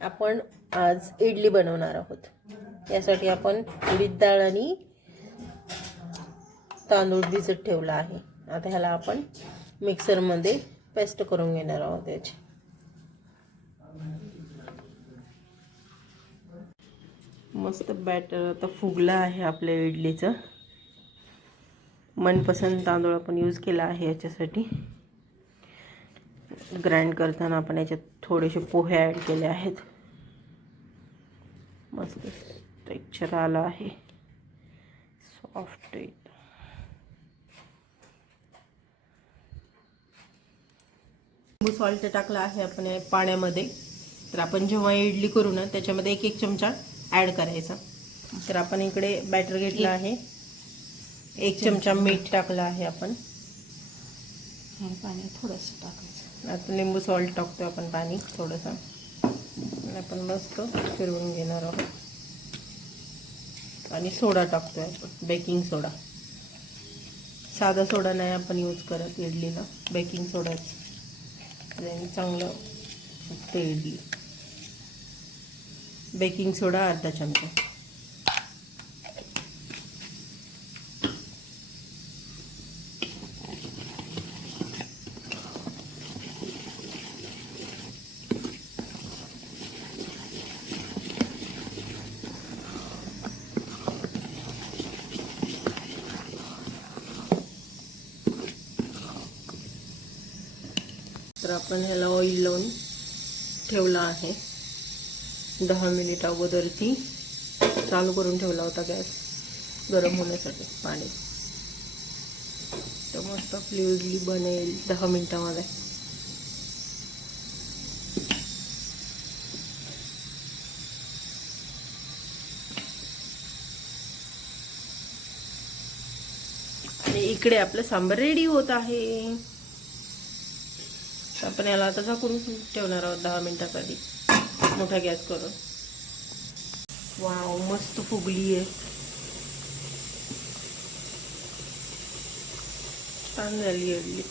आपण आज इडली बनवणार आहोत। यासाठी आपण उडीद डाळ आणि तांदूळ भिजत ठेवला आहे। आता ह्याला आपण मिक्सरमध्ये पेस्ट करून घेणार आहोत। याची मस्त बॅटर आता फुगला आहे आपल्या इडलीचं। मनपसंद तांदूळ आपण यूज केला आहे याच्यासाठी। ग्राइंड करताना आपण याच्यात थोडेसे पोहे ॲड केले आहेत। मस्त टेक्स्चर आला आहे, सॉफ्ट आहे। लिंबू सॉल्ट टाकला आहे आपण या पाण्यामध्ये। तर आपण जेव्हा इडली करू ना त्याच्यामध्ये 1-1 चमचा ॲड करायचा। तर आपण इकडे बॅटर घेतला आहे, 1 चमचा मीठ टाकला आहे आपण। पाणी थोडंसं टाकायचं। आता लिंबू सॉल्ट टाकतो आपण, पाणी थोडंसं, आपण मस्त फिरवून घेणार आहोत। आणि सोडा टाकतोय आपण, बेकिंग सोडा। साधा सोडा नाही आपण यूज करत इडलीला, बेकिंग सोडाच चांगलं फुगते इडली। बेकिंग सोडा अर्धा चमचा। तर आपण ह्याला ऑइल लावून ठेवला आहे। 10 मिनिट अगोदरची चालू करून ठेवला होता गॅस गरम होण्यासाठी पाणी। तर मस्त आपली इडली बनेल 10 मिनिटांमध्ये। आणि इकडे आपलं सांबार रेडी होत आहे। आपण याला आता झाकून ठेवणार आहोत 10 मिनिटांसाठी, मोठा गॅस करून। वाव, मस्त फुगली आहे, छान झाली इडली।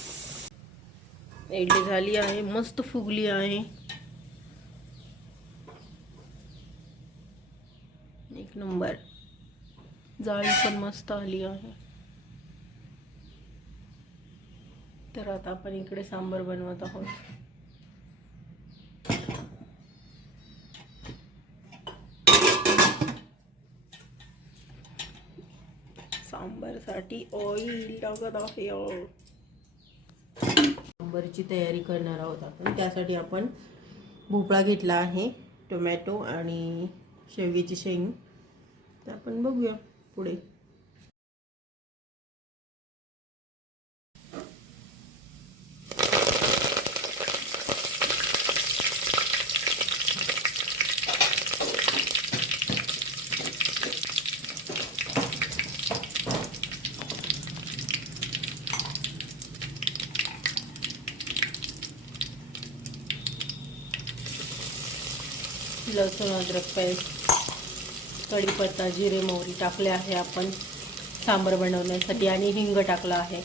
इडली झाली आहे, मस्त फुगली आहे, एक नंबर। जाळी पण मस्त आली आहे। तर आता आपण इकडे सांबार बनवत आहोत। सांबारसाठी ऑइल टाकत आहे। सांबारची तयारी करणार आहोत आपण। त्यासाठी आपण भोपळा घेतला आहे, टोमॅटो आणि शेवग्याची शेंग। तर आपण बघूया पुढे। लसूण अद्रक पेस्ट, कढीपत्ता, जिरे मोहरी टाकले आहे आपण सांबार बनवण्यासाठी, आणि हिंग टाकला आहे।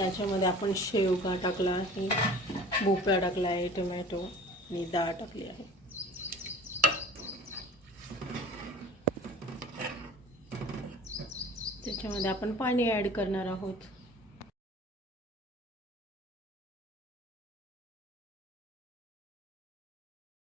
याच्यामध्ये आपण शेवगा टाकला आहे, भोपळा टाकला आहे, टोमॅटो आणि डाळ टाकली आहे। त्याच्यामध्ये आपण पाणी ॲड करणार आहोत।